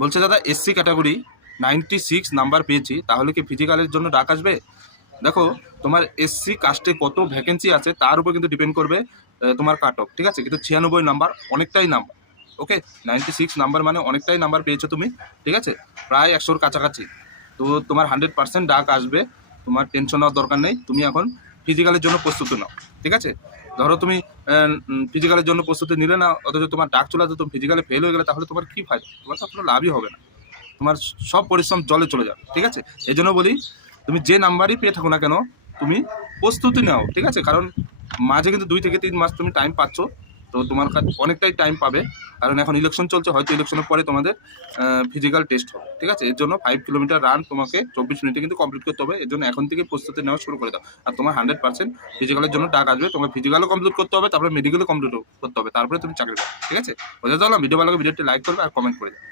বলছে দাদা SC category 96 number পেয়েছি, তাহলে কি ফিজিক্যালের জন্য ডাক আসবে? দেখো, তোমার এসসি কাস্টে কত ভ্যাকেন্সি আছে তার উপর কিন্তু ডিপেন্ড করবে তোমার কাট অফ, ঠিক আছে? কিন্তু 96 নাম্বার অনেকটাই নাম্বার, ওকে? 96 নাম্বার মানে অনেকটাই নাম্বার পেয়েছো তুমি, ঠিক আছে? প্রায় 100-র কাছাকাছি। তো তোমার 100% ডাক আসবে, তোমার টেনশন নেওয়ার দরকার নেই। তুমি এখন ফিজিক্যালের জন্য প্রস্তুতি নাও, ঠিক আছে? ধরো তুমি ফিজিক্যালের জন্য প্রস্তুতি নিলে না, অথচ তোমার ডাক চলে আসে, তুমি ফিজিক্যালে ফেল হয়ে গেলে, তাহলে তোমার কী ফায়দা? তোমার তো কোনো লাভই হবে না, তোমার সব পরিশ্রম জলে চলে যাবে, ঠিক আছে? এই জন্য বলি, তুমি যে নাম্বারই পেয়ে থাকো না কেন, তুমি প্রস্তুতি নাও, ঠিক আছে? কারণ মাঝে কিন্তু 2 থেকে 3 মাস তুমি টাইম পাচ্ছ, তো তোমার কাছে অনেকটাই টাইম পাবে, কারণ এখন ইলেকশন চলছে, হয়তো ইলেকশনের পরে তোমাদের ফিজিক্যাল টেস্ট হবে, ঠিক আছে? এর জন্য 5 কিলোমিটার রান তোমাকে 24 মিনিটে কিন্তু কমপ্লিট করতে হবে। এর জন্য এখন থেকে প্রস্তুতি নেওয়া শুরু করে দাও, আর তোমার 100% ফিজিক্যালের জন্য ডাক আসবে। তোমার ফিজিক্যালও কমপ্লিট করতে হবে, তারপরে মেডিকেলও কমপ্লিট করতে হবে, তারপরে তুমি চাকরি পাবে, ঠিক আছে? বোঝা গেল? ভিডিও ভালো লাগে ভিডিওটি লাইক করবে আর কমেন্ট করে দেবে।